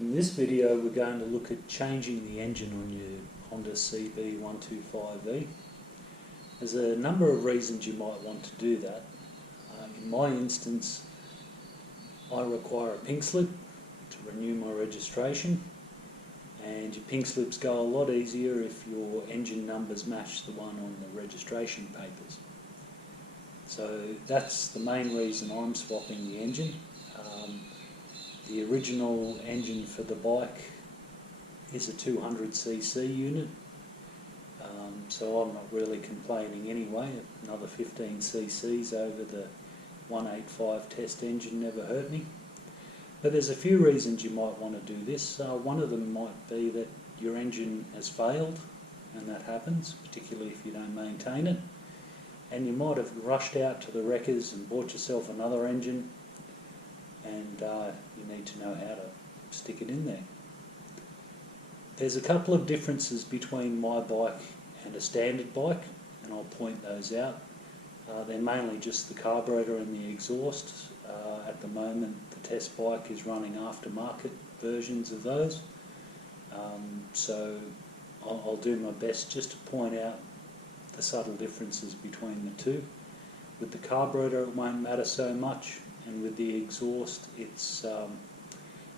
In this video we're going to look at changing the engine on your Honda CB125E. There's a number of reasons you might want to do that. In my instance, I require a pink slip to renew my registration, and your pink slips go a lot easier if your engine numbers match the one on the registration papers. So that's the main reason I'm swapping the engine. The original engine for the bike is a 200cc unit, so I'm not really complaining anyway. Another 15cc's over the 185 test engine never hurt me. But there's a few reasons you might want to do this. One of them might be that your engine has failed, and that happens, particularly if you don't maintain it. And you might have rushed out to the wreckers and bought yourself another engine, and you need to know how to stick it in there. There's a couple of differences between my bike and a standard bike, and I'll point those out. They're mainly just the carburetor and the exhaust. At the moment the test bike is running aftermarket versions of those, so I'll do my best just to point out the subtle differences between the two. With the carburetor it won't matter so much, and with the exhaust it's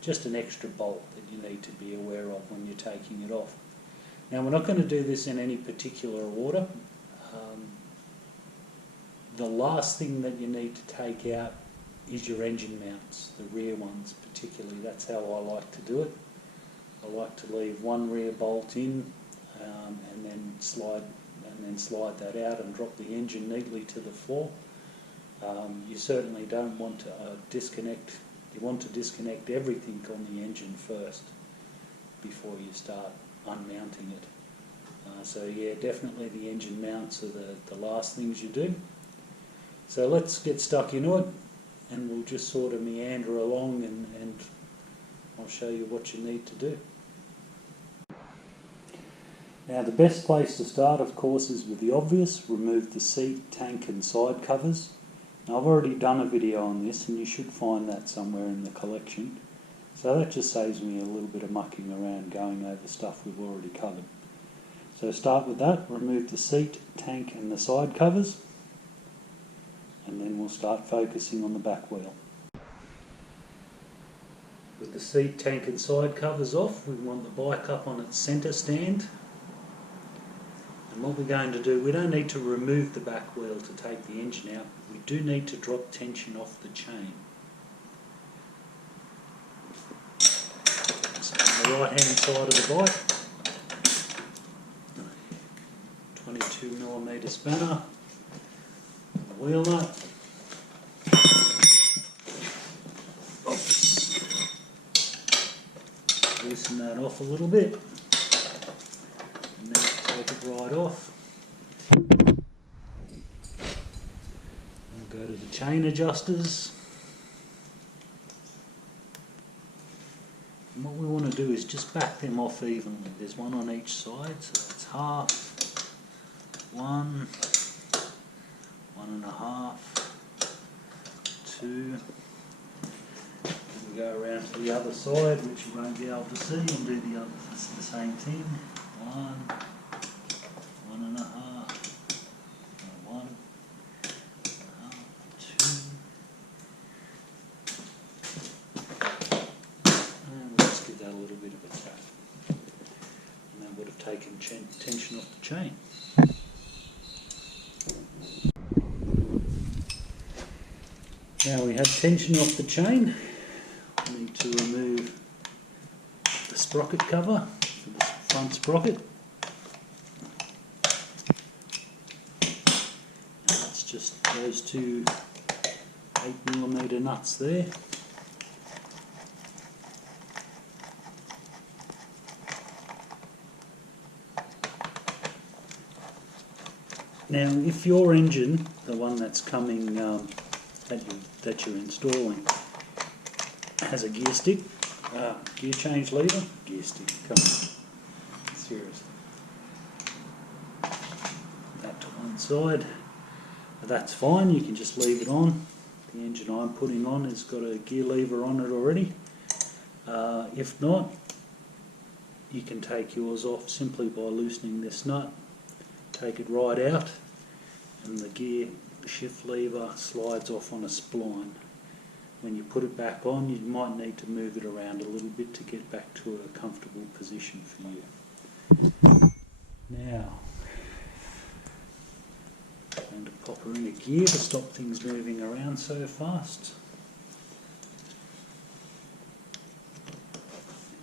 just an extra bolt that you need to be aware of when you're taking it off. Now, we're not going to do this in any particular order. The last thing that you need to take out is your engine mounts, the rear ones particularly. That's how I like to do it. I like to leave one rear bolt in and then slide that out and drop the engine neatly to the floor. You certainly don't want to disconnect. You want to disconnect everything on the engine first before you start unmounting it. So yeah, definitely the engine mounts are the last things you do. So let's get stuck into it, and we'll just sort of meander along, and I'll show you what you need to do. Now, the best place to start, of course, is with the obvious. Remove the seat, tank and side covers. Now, I've already done a video on this, and you should find that somewhere in the collection. So that just saves me a little bit of mucking around going over stuff we've already covered. So start with that, remove the seat, tank and the side covers, and then we'll start focusing on the back wheel. With the seat, tank and side covers off, we want the bike up on its centre stand. And what we're going to do, we don't need to remove the back wheel to take the engine out. We do need to drop tension off the chain. So on the right hand side of the bike, 22mm spanner, the wheel nut. Oops. Loosen that off a little bit. And then take it right off. We'll go to the chain adjusters. And what we want to do is just back them off evenly. There's one on each side, so that's half, 1, 1.5, 2. We go around to the other side, which you won't be able to see, and do the same thing. 1, 1.5, 1, 2. And we'll just give that a little bit of a tap. And that would have taken tension off the chain. Now we have tension off the chain. We need to remove the sprocket cover for the front sprocket. And that's just those two 8mm nuts there. Now, if your engine, the one that's coming that you're installing, has a gear stick, gear change lever, gear stick, come on, seriously. That to one side, that's fine, you can just leave it on. The engine I'm putting on has got a gear lever on it already. If not, you can take yours off simply by loosening this nut, take it right out, and the gear shift lever slides off on a spline. When you put it back on, you might need to move it around a little bit to get back to a comfortable position for you. Now, I'm going to pop her in a gear to stop things moving around so fast.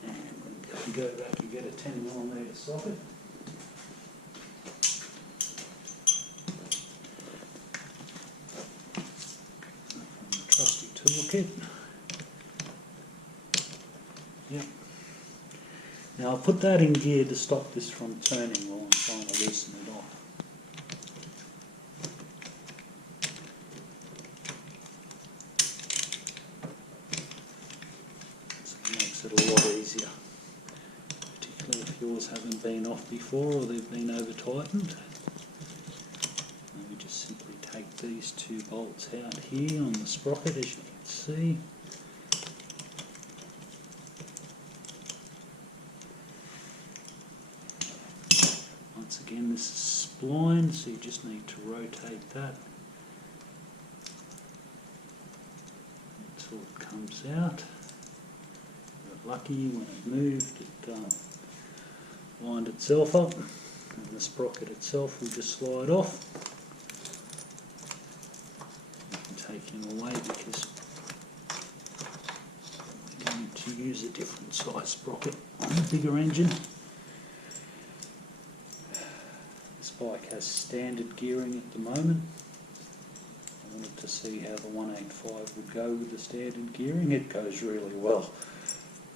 And when you go back, you get a 10mm socket. Trusty toolkit. Yep. Now I'll put that in gear to stop this from turning while I'm trying to loosen it off. So it makes it a lot easier, particularly if yours haven't been off before or they've been over tightened. Just simply take these two bolts out here on the sprocket, as you can see. Once again, this is spline, so you just need to rotate that until it comes out. Got lucky when it moved, it lined itself up, and the sprocket itself will just slide off. Taking away because we're going to use a different size sprocket on a bigger engine. This bike has standard gearing at the moment. I wanted to see how the 185 would go with the standard gearing. It goes really well.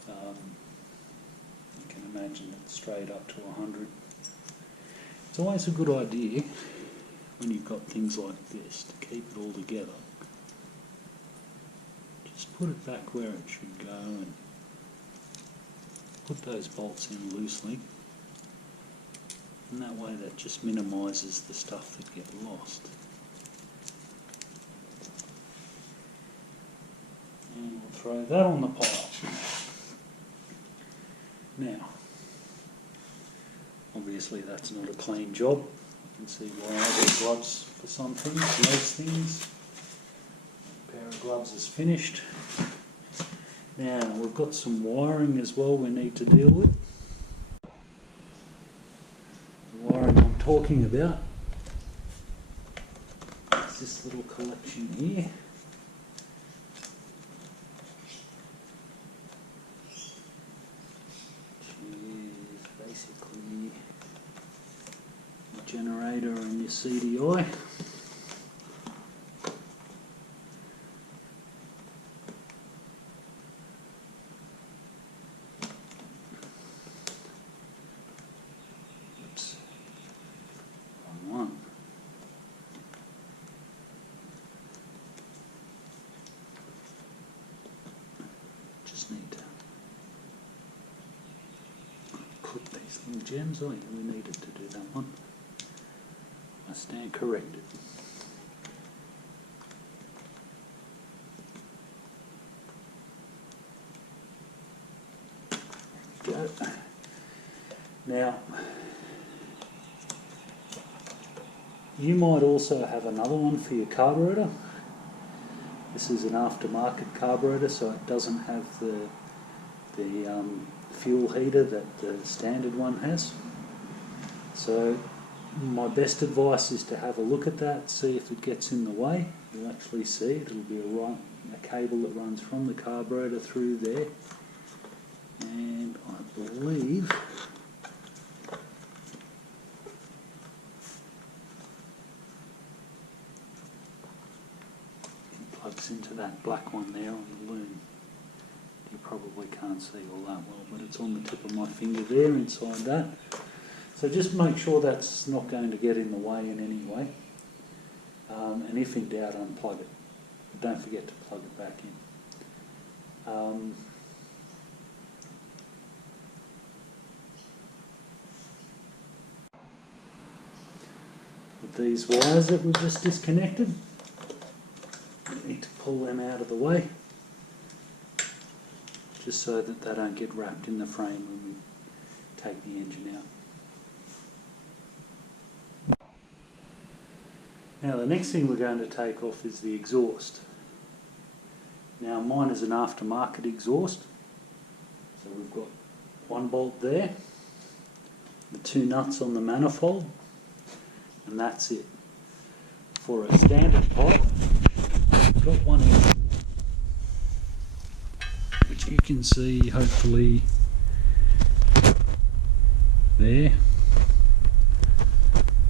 You can imagine it straight up to 100. It's always a good idea when you've got things like this to keep it all together. Just put it back where it should go and put those bolts in loosely, and that way that just minimises the stuff that get lost. And we'll throw that on the pile. Now, obviously that's not a clean job. You can see why there's gloves for some things, most things. Pair of gloves is finished. Now we've got some wiring as well we need to deal with. The wiring I'm talking about is this little collection here. Which is basically your generator and your CDI. Just need to put these little gems on. We needed to do that one. I stand corrected. There we go. Now, you might also have another one for your carburetor. This is an aftermarket carburetor, so it doesn't have the fuel heater that the standard one has. So my best advice is to have a look at that, see if it gets in the way. You'll actually see it. It'll be a cable that runs from the carburetor through there. And I believe plugs into that black one there on the loom. You probably can't see all that well, but it's on the tip of my finger there inside that. So just make sure that's not going to get in the way in any way. And if in doubt, unplug it. But don't forget to plug it back in. With these wires that we've just disconnected, we need to pull them out of the way. just so that they don't get wrapped in the frame when we take the engine out. Now the next thing we're going to take off is the exhaust. Now mine is an aftermarket exhaust, so we've got one bolt there, the two nuts on the manifold, and that's it. For a standard pipe, we've got one out, which you can see hopefully there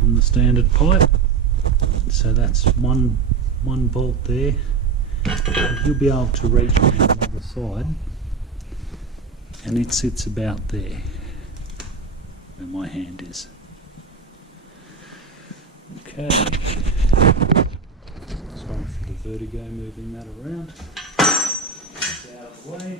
on the standard pipe. So that's one bolt there. You'll be able to reach on the other side, and it sits about there where my hand is. Okay. Sorry for the vertigo moving that around. It's out of the way.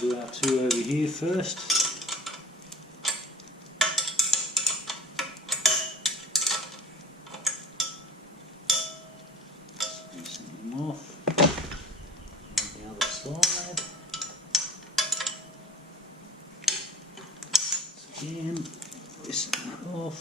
Do our two over here first. Spacing them off. And the other side. Once again, loosen that off.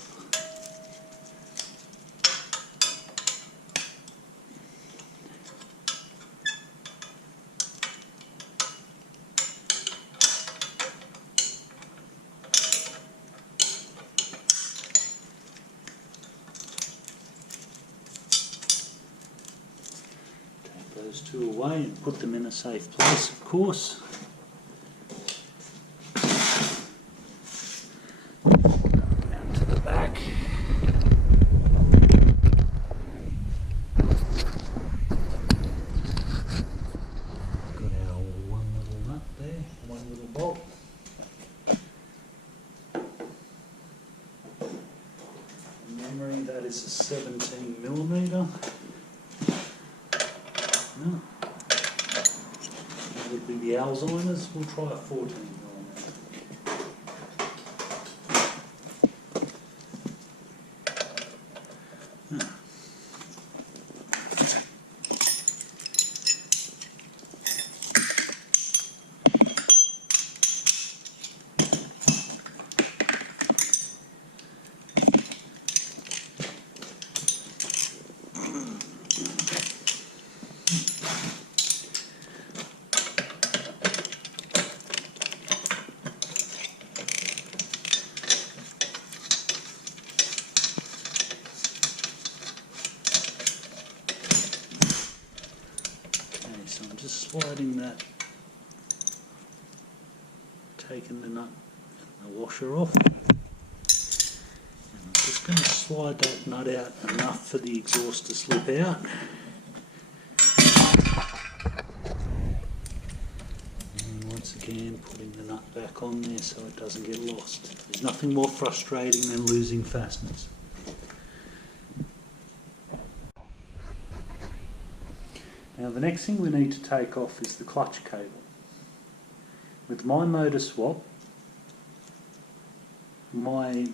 Those two away and put them in a safe place, of course. Down to the back. Got our one little nut there, one little bolt. From memory, that is a 17mm. No. That would be the Alzheimer's. We'll try a 14mm. So I'm just sliding that, taking the nut and the washer off, and I'm just going to slide that nut out enough for the exhaust to slip out. And once again putting the nut back on there so it doesn't get lost. There's nothing more frustrating than losing fasteners. Now the next thing we need to take off is the clutch cable. With my motor swap, my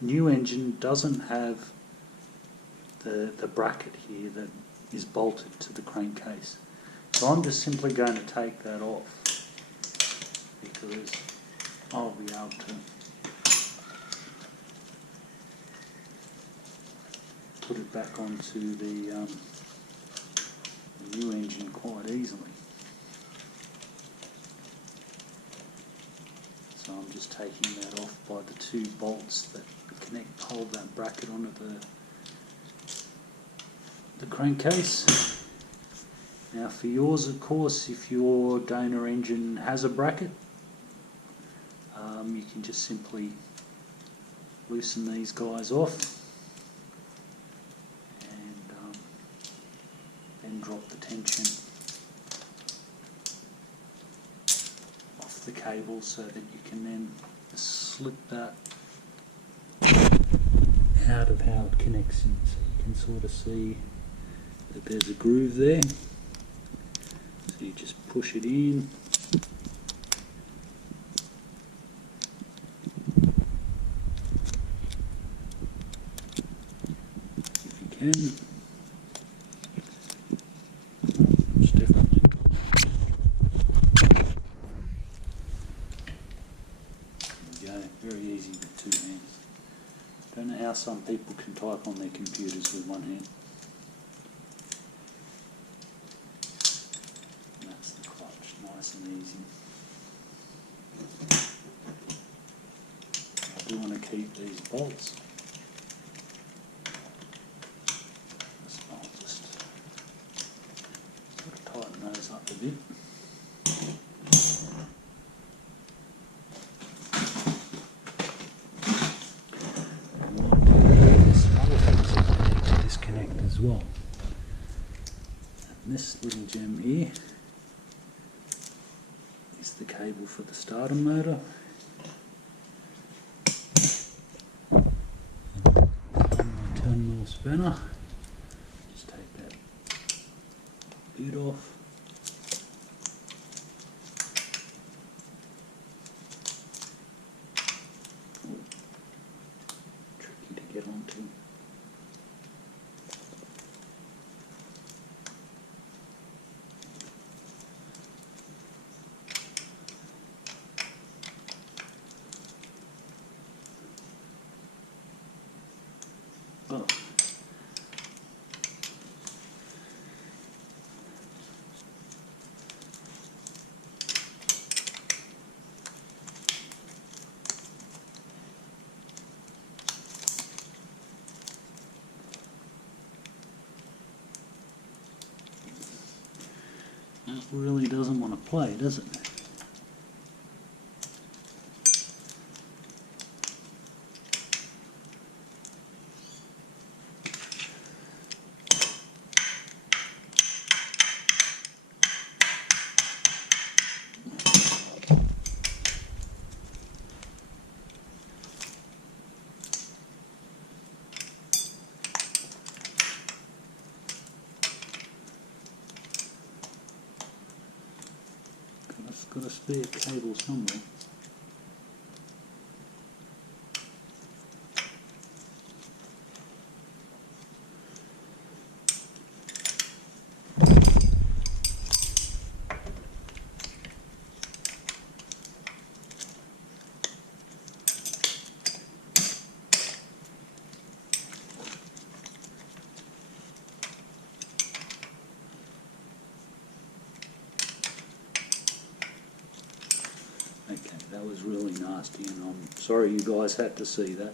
new engine doesn't have the bracket here that is bolted to the crankcase. So I'm just simply going to take that off because I'll be able to put it back onto the new engine quite easily. So I'm just taking that off by the two bolts that hold that bracket onto the crankcase. Now for yours, of course, if your donor engine has a bracket, you can just simply loosen these guys off and drop the tension off the cable so that you can then slip that out of how it connects in, so you can sort of see that there's a groove there. So you just push it in. If you can. It's definitely there we go, very easy with two hands. Don't know how some people can type on their computers with one hand. And that's the clutch, nice and easy. I do want to keep these bolts. So I'll just sort of tighten those up a bit. As well. And this little gem here is the cable for the starter motor. And my 10mm spanner. Just take that boot off. Tricky to get onto. Oh. That really doesn't want to play, does it? Got a spare cable somewhere. Okay, that was really nasty, and I'm sorry you guys had to see that.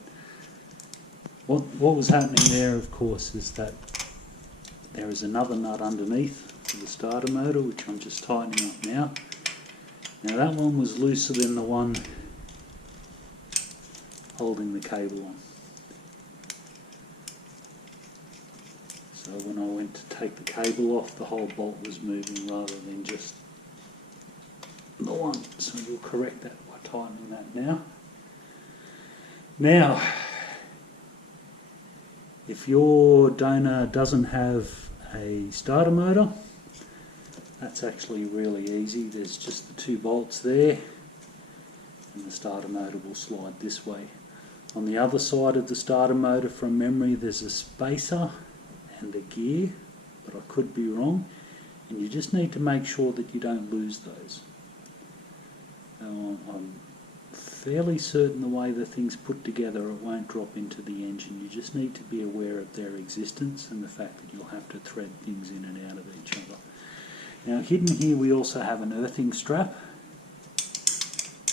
What was happening there, of course, is that there is another nut underneath for the starter motor, which I'm just tightening up now. Now that one was looser than the one holding the cable on. So when I went to take the cable off, the whole bolt was moving rather than just the one. So we'll correct that by tightening that now. Now, if your donor doesn't have a starter motor, that's actually really easy. There's just the two bolts there, and the starter motor will slide this way. On the other side of the starter motor, from memory, there's a spacer and a gear, but I could be wrong, and you just need to make sure that you don't lose those. I'm fairly certain the way the thing's put together, it won't drop into the engine. You just need to be aware of their existence and the fact that you'll have to thread things in and out of each other. Now, hidden here we also have an earthing strap,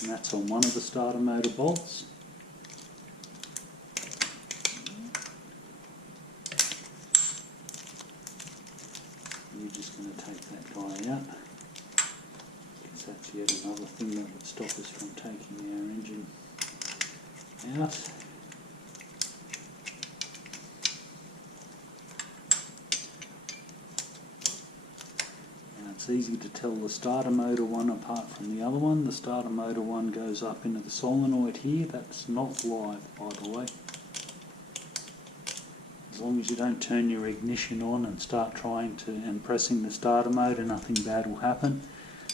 and that's on one of the starter motor bolts. You're just going to take that guy out. That's yet another thing that would stop us from taking our engine out. Now it's easy to tell the starter motor one apart from the other one. The starter motor one goes up into the solenoid here. That's not live, by the way. As long as you don't turn your ignition on and start and pressing the starter motor, nothing bad will happen.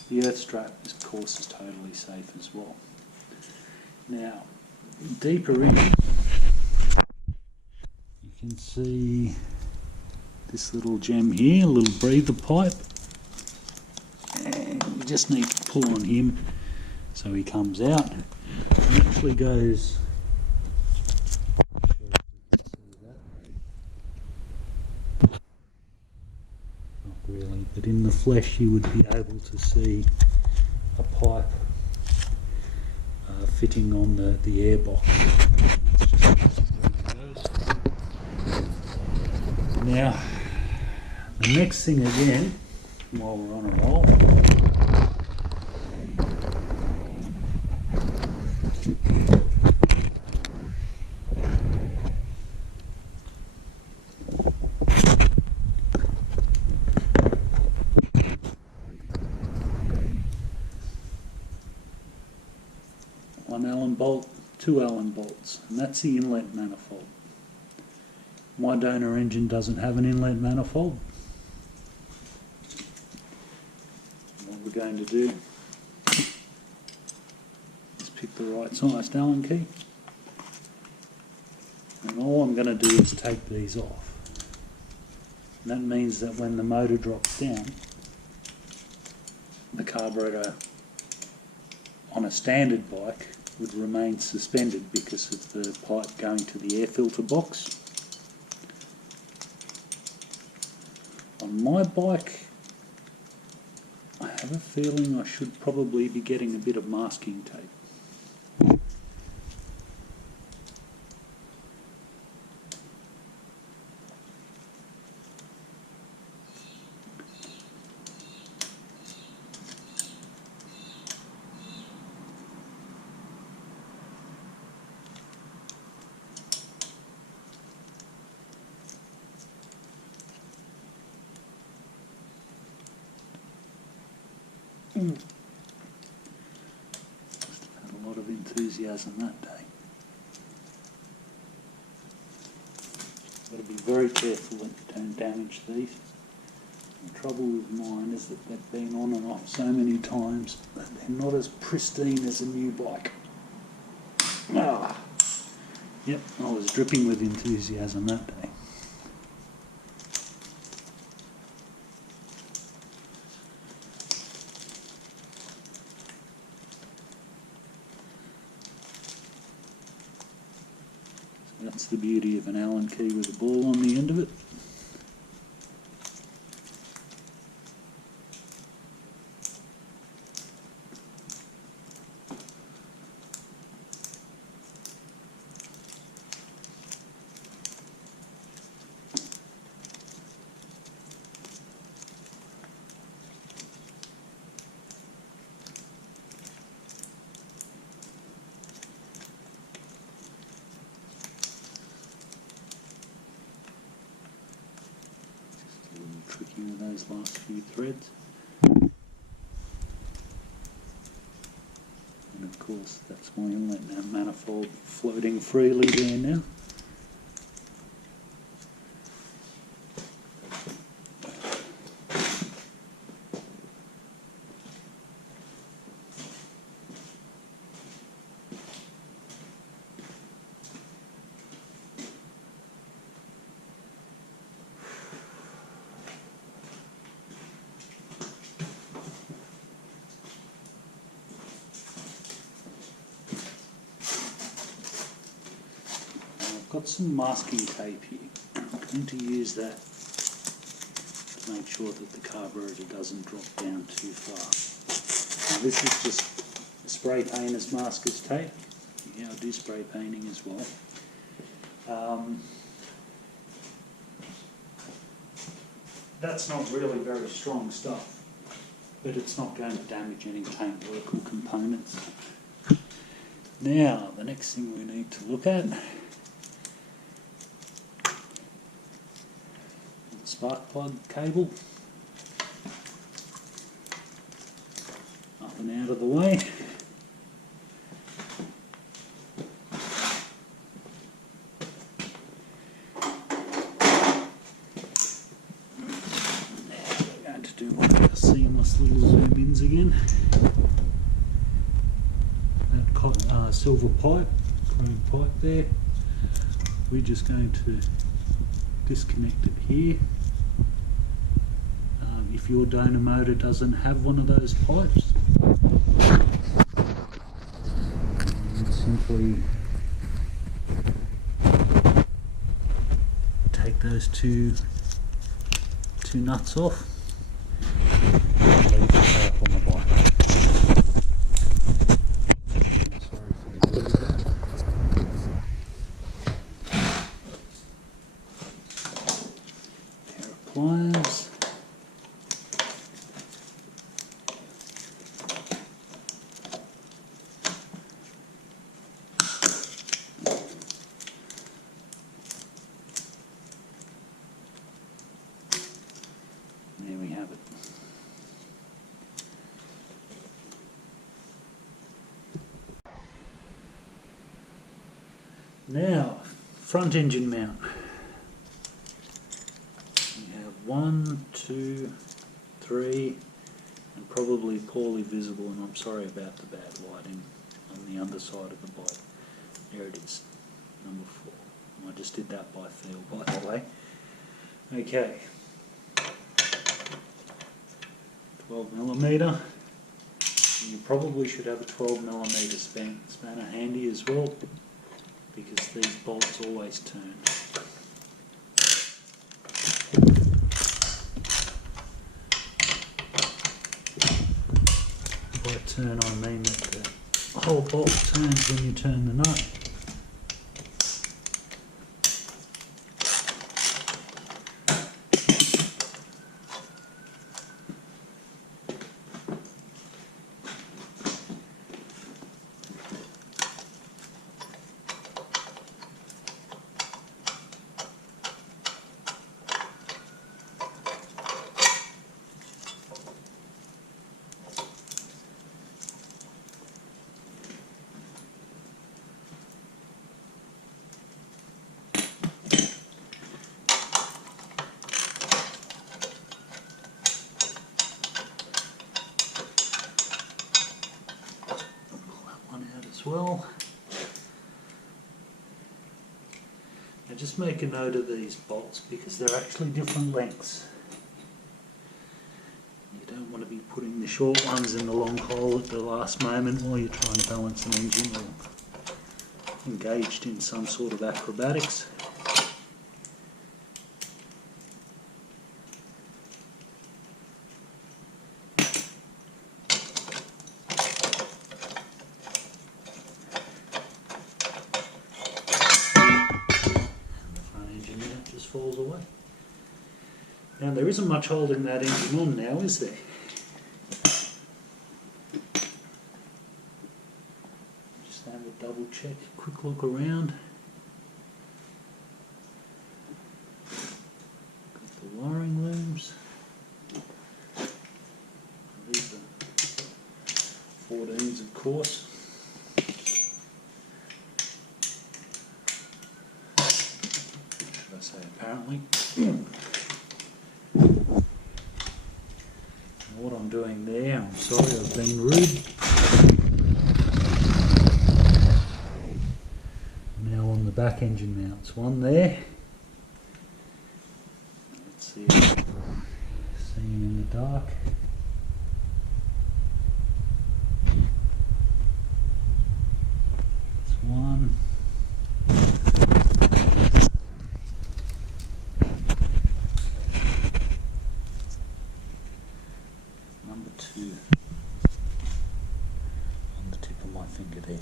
The earth strap, of course, is totally safe as well. Now, deeper in, you can see this little gem here, a little breather pipe. And you just need to pull on him so he comes out. It actually goes... really, but in the flesh you would be able to see a pipe fitting on the airbox. Now, the next thing again, while we're on a roll, one Allen bolt, 2 Allen bolts, and that's the inlet manifold. My donor engine doesn't have an inlet manifold. What we're going to do is pick the right sized Allen key, and all I'm going to do is take these off. And that means that when the motor drops down, the carburetor on a standard bike would remain suspended because of the pipe going to the air filter box. On my bike, I have a feeling I should probably be getting a bit of masking tape. Must have had a lot of enthusiasm that day. Got to be very careful that you don't damage these. The trouble with mine is that they've been on and off so many times that they're not as pristine as a new bike. Ah. Yep, I was dripping with enthusiasm that day. That's the beauty of an Allen key with a ball on the end of it. Tricky with those last few threads. And of course that's my inlet manifold floating freely there now. Got some masking tape here. I'm going to use that to make sure that the carburetor doesn't drop down too far. Now this is just spray painter's masker's tape. Yeah, I do spray painting as well. That's not really very strong stuff, but it's not going to damage any paintwork or components. Now, the next thing we need to look at, spark plug cable, up and out of the way. seamless little zoom ins again. That silver pipe, chrome pipe there, we're just going to disconnect it here. If your donor motor doesn't have one of those pipes, simply take those two nuts off and leave the pipe on the bike. Sorry for the glue there. Pair of pliers. There we have it. Now, front engine mount. We have 1, 2, 3, and probably poorly visible, and I'm sorry about the bad lighting on the underside of the bike. There it is, number 4. I just did that by feel, by the way. Okay. 12mm. You probably should have a 12mm spanner handy as well, because these bolts always turn. By turn I mean that the whole bolt turns when you turn the nut. Well, now just make a note of these bolts because they're actually different lengths. You don't want to be putting the short ones in the long hole at the last moment while you're trying to balance an engine or engaged in some sort of acrobatics. Falls away. Now there isn't much holding that engine on now, is there? Just have a double check, quick look around. Got the wiring looms. These are 14s of course. Apparently. What I'm doing there, I'm sorry I've been rude. Now on the back engine mounts, one there. Let's see him in the dark. That's one. Number 2 on the tip of my finger there.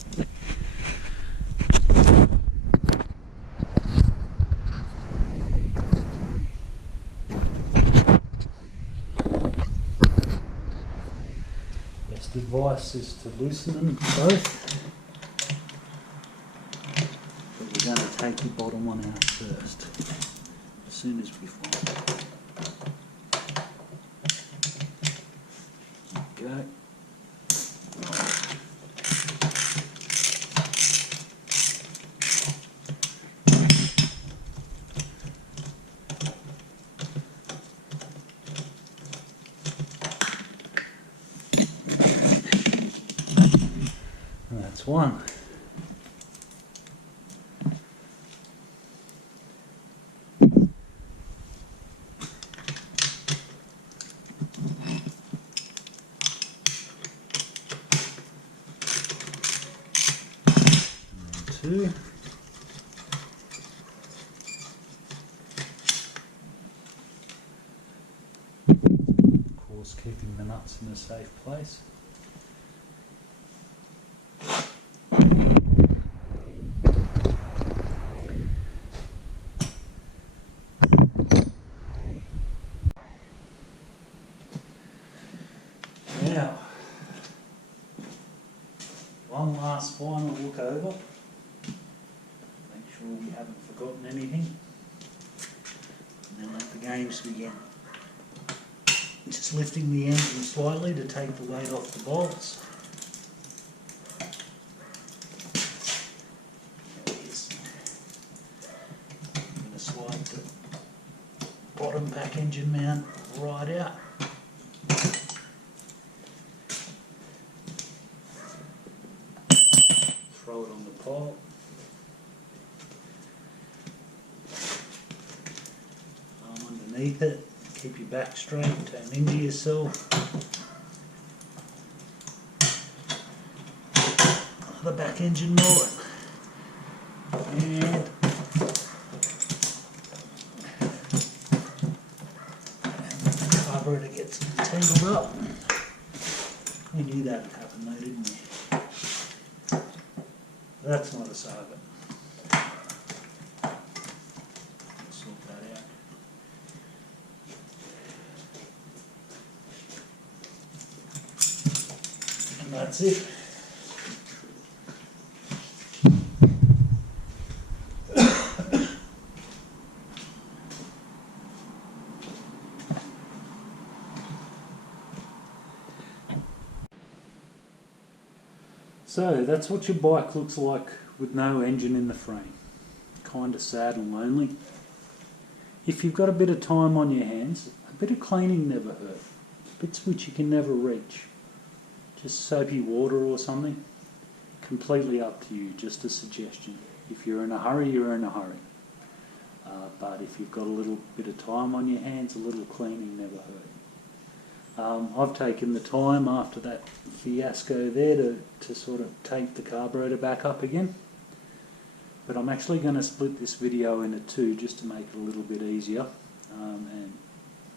Best advice is to loosen them both, but we're going to take the bottom one out first as soon as we find it. Go. one. Two. Of course, keeping the nuts in a safe place. Now, one last final look over. Make sure we haven't forgotten anything. And then let the games begin. Just lifting the engine slightly to take the weight off the bolts. There it is. I'm going to slide the bottom back engine mount right out. Throw it on the pile. Arm underneath it. Keep your back straight, turn into yourself. The back engine mullet. And the carburetor gets tangled up. We knew that would happen though, didn't we? That's not a saga. We'll sort that out. And that's it. So that's what your bike looks like with no engine in the frame. Kind of sad and lonely. If you've got a bit of time on your hands, a bit of cleaning never hurt. Bits which you can never reach. Just soapy water or something. Completely up to you, just a suggestion. If you're in a hurry, you're in a hurry. But if you've got a little bit of time on your hands, a little cleaning never hurt. I've taken the time after that fiasco there to sort of take the carburetor back up again. But I'm actually going to split this video into two just to make it a little bit easier. And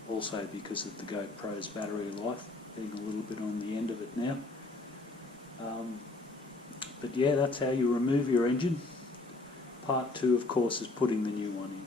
also because of the GoPro's battery life, being a little bit on the end of it now. But yeah, that's how you remove your engine. Part two, of course, is putting the new one in.